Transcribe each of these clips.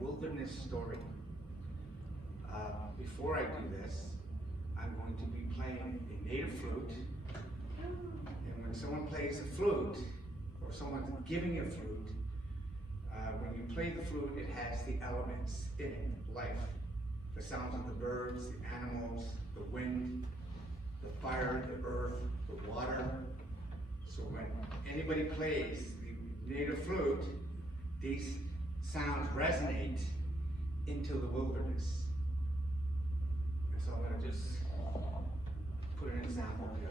wilderness story. Before I do this, I'm going to be playing a native flute. And when someone plays a flute, or someone's giving a flute, when you play the flute, it has the elements in it, life. The sounds of the birds, the animals, the wind, the fire, the earth, the water. So when anybody plays the native flute, these sounds resonate into the wilderness. And so I'm going to just put an example here.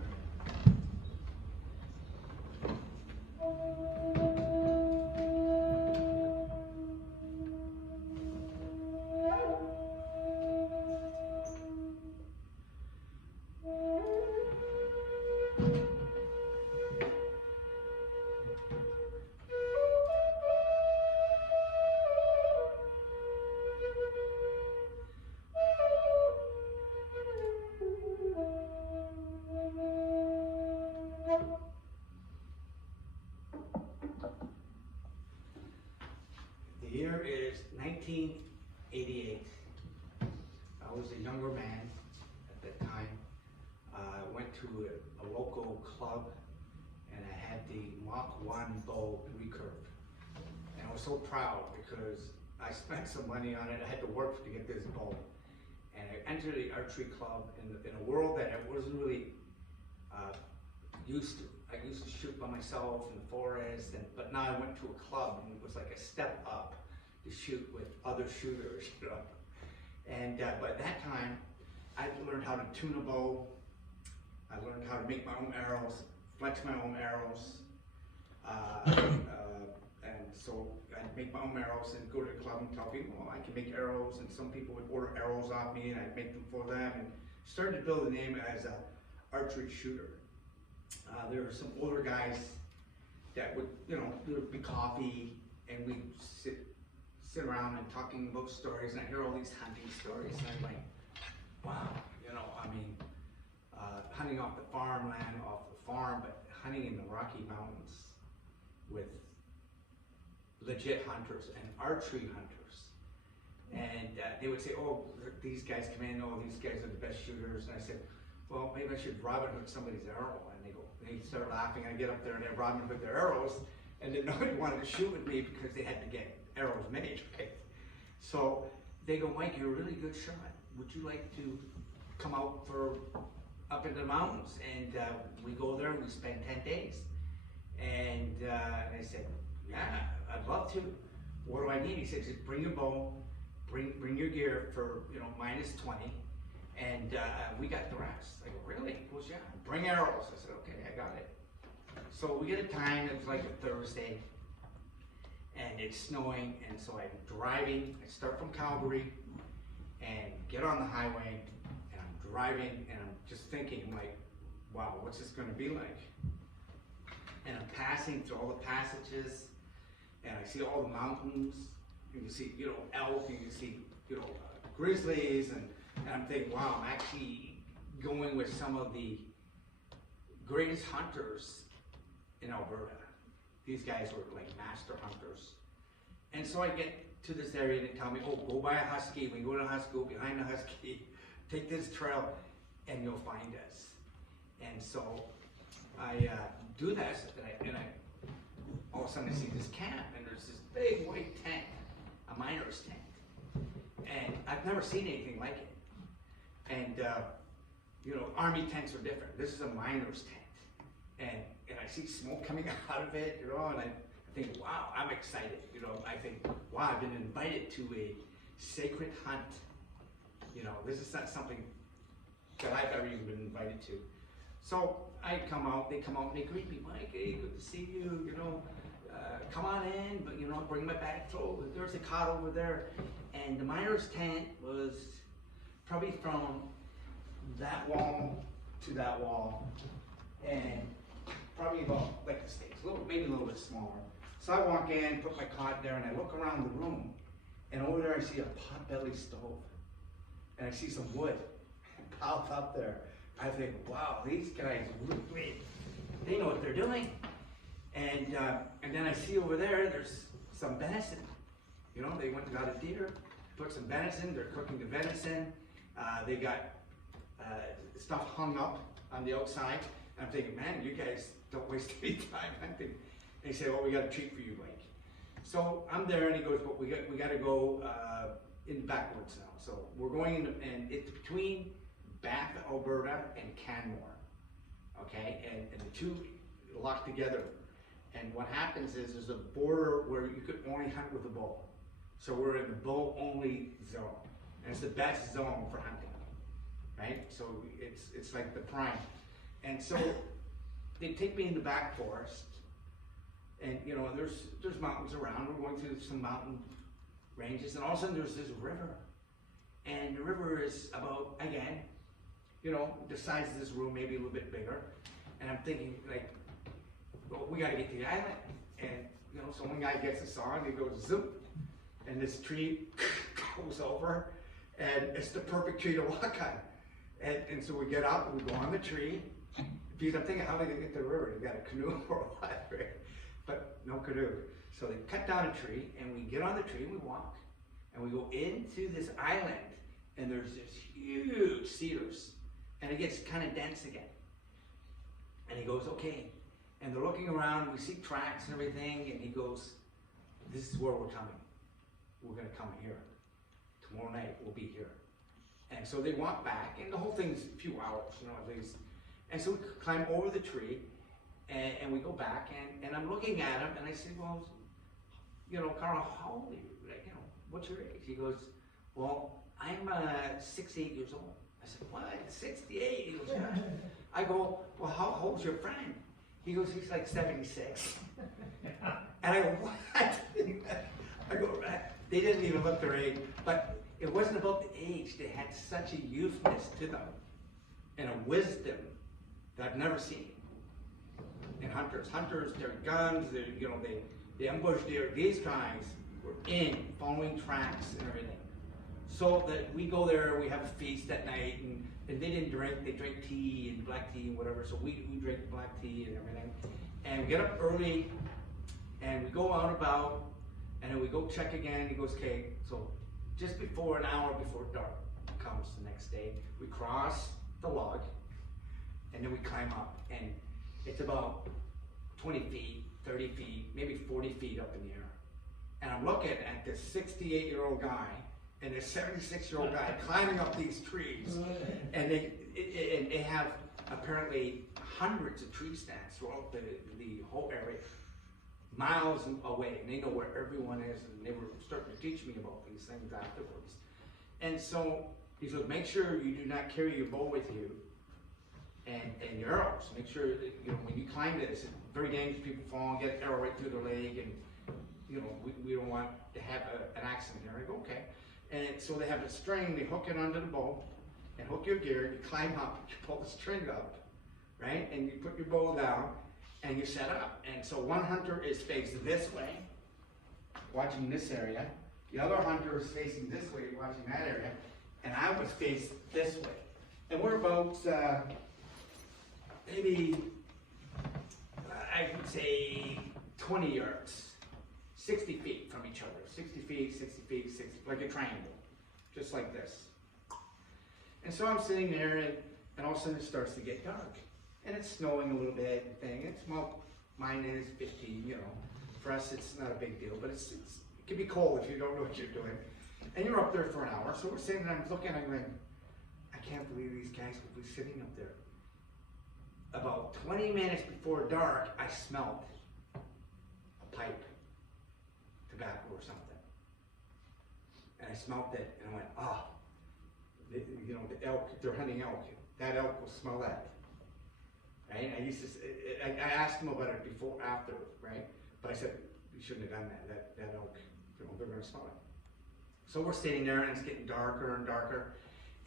The year is 1988. I was a younger man at that time. I went to a local club and I had the Mach 1 bow recurve. And I was so proud because I spent some money on it. I had to work to get this bow. And I entered the archery club in a world that I wasn't really used to. I used to shoot by myself in the forest, but now I went to a club and it was like a step up to shoot with other shooters, you know. And by that time, I learned how to tune a bow. I learned how to make my own arrows, flex my own arrows. And so I'd make my own arrows and go to the club and tell people, oh, I can make arrows. And some people would order arrows off me and I'd make them for them. And started to build a name as an archery shooter. There were some older guys that would, you know, there would be coffee and we'd sit around and talking about stories, and I hear all these hunting stories, and I'm like, wow, you know, I mean, hunting off the farmland, off the farm, but hunting in the Rocky Mountains with legit hunters and archery hunters. And they would say, oh, these guys come in, oh, these guys are the best shooters. And I said, well, maybe I should Robin Hood somebody's arrow. And they start laughing. I get up there and they Robin Hood their arrows, and then nobody wanted to shoot with me because they had to get arrows made, right? So they go, Mike, you're a really good shot. Would you like to come out for up in the mountains? And we go there and we spend 10 days. And I said, yeah, I'd love to. What do I need? He said, just bring your bow, bring your gear for, you know, -20, and we got the rest. I go, really? He goes, yeah, bring arrows. I said, okay, I got it. So we get a time, it was like a Thursday, and it's snowing, and so I'm driving. I start from Calgary and get on the highway, and I'm driving, and I'm just thinking, like, wow, what's this gonna be like? And I'm passing through all the passages, and I see all the mountains. You can see, you know, elk, and you can see, you know, grizzlies, and I'm thinking, wow, I'm actually going with some of the greatest hunters in Alberta. These guys were like master hunters. And so I get to this area and they tell me, oh, go by a husky. When you go to the husky, go behind the husky, take this trail, and you'll find us. And so I do this, and I all of a sudden I see this camp, and there's this big white tent, a miner's tent. And I've never seen anything like it. And, you know, army tents are different. This is a miner's tent. And I see smoke coming out of it, you know, and I think, wow, I'm excited. You know, I think, wow, I've been invited to a sacred hunt. You know, this is not something that I've ever even been invited to. So I come out, they come out and they greet me, Mike, hey, good to see you, you know, come on in, but, you know, bring my bag. So there's a cot over there. And the miner's tent was probably from that wall to that wall, and probably about like the stakes, maybe a little bit smaller. So I walk in, put my cot there, and I look around the room, and over there I see a pot-belly stove, and I see some wood piled up there. I think, wow, these guys really, they know what they're doing. And then I see over there, there's some venison, You know, they went and got a deer, put some venison, they're cooking the venison. They got stuff hung up on the outside. And I'm thinking, man, you guys don't waste any time. I'm thinking, and he said, well, we got a treat for you, Blake. So I'm there, and he goes, but we got to go in backwards now. So we're going in, and it's between Bath, Alberta, and Canmore, okay? And the two locked together. And what happens is there's a border where you could only hunt with a bow. So we're in the bow-only zone, and it's the best zone for hunting, right? So it's like the prime. And so they take me in the back forest, and you know, there's mountains around. We're going through some mountain ranges, and all of a sudden there's this river. And the river is about, again, you know, the size of this room, maybe a little bit bigger. And I'm thinking, like, well, we got to get to the island. And, you know, so one guy gets a saw and he goes, zoop, and this tree goes over, and it's the perfect tree to walk on. And so we get up and we go on the tree, because I'm thinking, how are they going to get to the river? They got a canoe or what, right? But no canoe. So they cut down a tree, and we get on the tree and we walk. And we go into this island, and there's this huge cedars, and it gets kind of dense again. And he goes, okay. And they're looking around, we see tracks and everything, and he goes, this is where we're coming. We're gonna come here. Tomorrow night, we'll be here. And so they walk back, and the whole thing's a few hours, you know, at least. And so we climb over the tree, and we go back, and I'm looking at him, and I said, well, you know, Carl, how old are you? Like, you know, what's your age? He goes, well, I'm 68 years old. I said, what, 68? He goes, yeah. I go, well, how old's your friend? He goes, he's like 76. And I go, what? I go, they didn't even look their age. But it wasn't about the age. They had such a youthness to them and a wisdom that I've never seen in hunters. Hunters, their guns, you know, they ambush deer. These guys were following tracks and everything. So that we go there, we have a feast at night, and they didn't drink, they drank tea and black tea and whatever, so we drink black tea and everything. And we get up early, and we go out about, and then we go check again. He goes, okay, so just before, an hour before dark comes the next day, we cross the log, and then we climb up, and it's about 20 feet, 30 feet, maybe 40 feet up in the air. And I'm looking at this 68-year-old guy and this 76-year-old guy climbing up these trees. And they have apparently hundreds of tree stands throughout the whole area, miles away. And they know where everyone is, and they were starting to teach me about these things afterwards. And so he said, make sure you do not carry your bow with you and your arrows. Make sure that, you know, when you climb this, it's very dangerous. People fall and get an arrow right through their leg, and you know, we don't want to have an accident here. I go, okay. And so they have a string, they hook it onto the bow, and hook your gear, you climb up, you pull the string up, right? And you put your bow down, and you set up. And so one hunter is facing this way, watching this area. The other hunter is facing this way, watching that area. And I was faced this way. And we're about, maybe, I would say 20 yards. 60 feet from each other, 60 feet, 60 feet, 60, like a triangle, just like this. And so I'm sitting there, and all of a sudden it starts to get dark. And it's snowing a little bit, and thing. It's, well, mine is 15, you know. For us, it's not a big deal, but it can be cold if you don't know what you're doing. And you're up there for an hour, so we're sitting there, and I'm looking, I'm going, I can't believe these guys will be sitting up there. About 20 minutes before dark, I smelled a pipe. Tobacco or something, and I smelled it, and I went, oh, you know, the elk, they're hunting elk. That elk will smell that, right? I asked them about it before, after, right? But I said, you shouldn't have done that. That elk, you know, they're going to smell it. So we're sitting there, and it's getting darker and darker,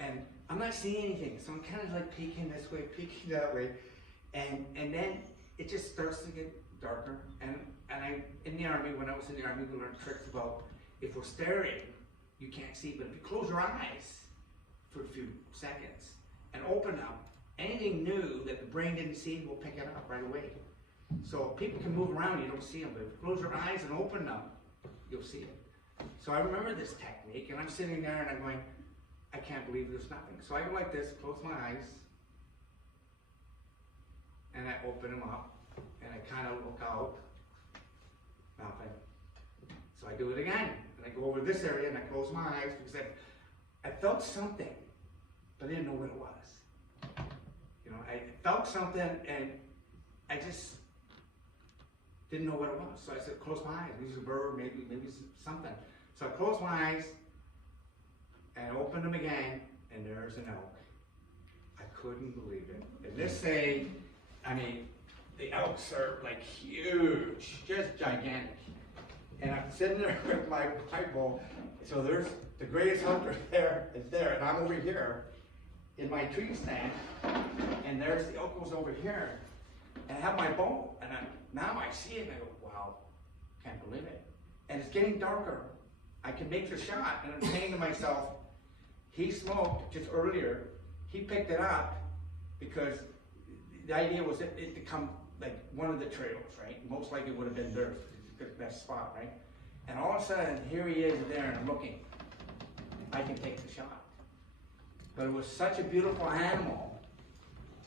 and I'm not seeing anything. So I'm kind of like peeking this way, peeking that way, and then it just starts to get darker, and I, in the Army, when I was in the Army, we learned tricks about, if we're staring, you can't see, but if you close your eyes for a few seconds and open them, anything new that the brain didn't see will pick it up right away. So people can move around, you don't see them, but if you close your eyes and open them, you'll see it. So I remember this technique, and I'm sitting there and I'm going, I can't believe there's nothing. So I go like this, close my eyes, and I open them up, and I kind of look out, nothing. So I do it again, and I go over this area and I close my eyes because I felt something, but I didn't know what it was. You know, I felt something and I just didn't know what it was. So I said, close my eyes. Maybe it's a bird, maybe it's something. So I closed my eyes and I opened them again, and there's an elk. I couldn't believe it. And this thing, I mean, the elks are like huge, just gigantic. And I'm sitting there with my pipe bowl. So there's the greatest hunter there is there, and I'm over here in my tree stand, and there's the elk goes over here. And I have my bow, and now I see it, and I go, wow, can't believe it. And it's getting darker. I can make the shot, and I'm saying to myself, he smoked just earlier, he picked it up, because the idea was it to come like one of the trails, right? Most likely would have been theirs, the best spot, right? And all of a sudden, here he is there, and I'm looking. I can take the shot. But it was such a beautiful animal.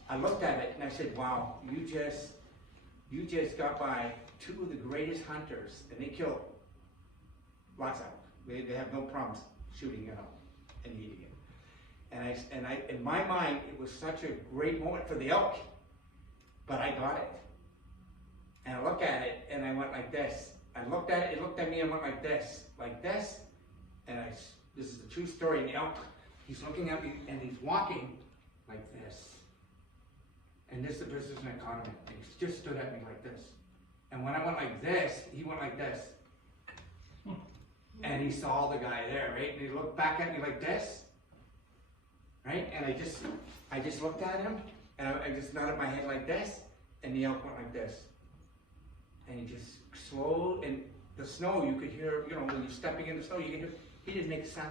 I looked at it and I said, wow, you just got by two of the greatest hunters, and they kill lots of them. They have no problems shooting it up and eating it. And I, in my mind, it was such a great moment for the elk, but I got it. And I looked at it and I went like this. I looked at it looked at me and went like this, and this is a true story. And the elk, he's looking at me and he's walking like this. And this is an economy. He just stood at me like this. And when I went like this, he went like this. And he saw the guy there, right? And he looked back at me like this, right? And I just looked at him, and I just nodded my head like this, and the elk went like this. And he just slowed, and the snow, you could hear, you know, when you're stepping in the snow, you can hear, he didn't make a sound.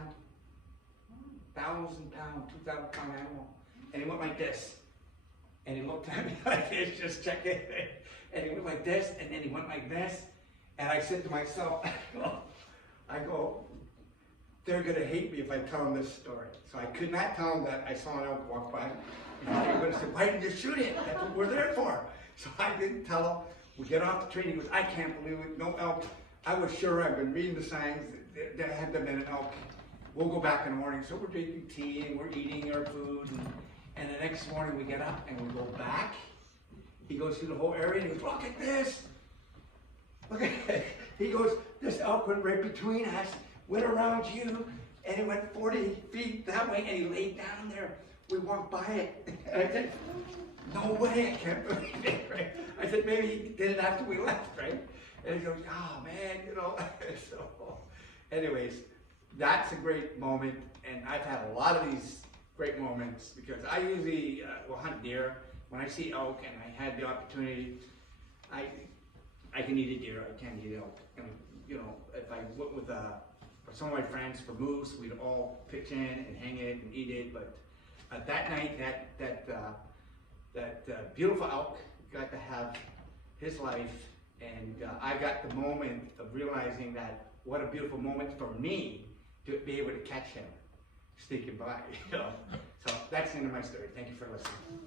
1,000-pound, 2,000-pound animal. And he went like this. And he looked at me like this, just checking. And he went like this, and then he went like this. And I said to myself, I go, they're going to hate me if I tell them this story. So I could not tell them that I saw an elk walk by. And they were going to say, why didn't you shoot it? That's what we're there for. So I didn't tell them. We get off the train, he goes, I can't believe it, no elk. I was sure, I've been reading the signs, there had been an elk. We'll go back in the morning. So we're drinking tea and we're eating our food. And the next morning we get up and we go back. He goes through the whole area and he goes, look at this. Look at it. He goes, this elk went right between us, went around you, and it went 40 feet that way, and he laid down there. We walked by it. And I said, no way, I can't believe it, right? I said, maybe he did it after we left, right? And he goes, oh man, you know. So, anyways, that's a great moment, and I've had a lot of these great moments because I usually will hunt deer. When I see elk and I had the opportunity, I can eat a deer, I can't eat elk. And, you know, if I went with some of my friends for moose, we'd all pitch in and hang it and eat it. But that night, that beautiful elk got to have his life, and I got the moment of realizing that what a beautiful moment for me to be able to catch him sneaking by. You know? So that's the end of my story. Thank you for listening.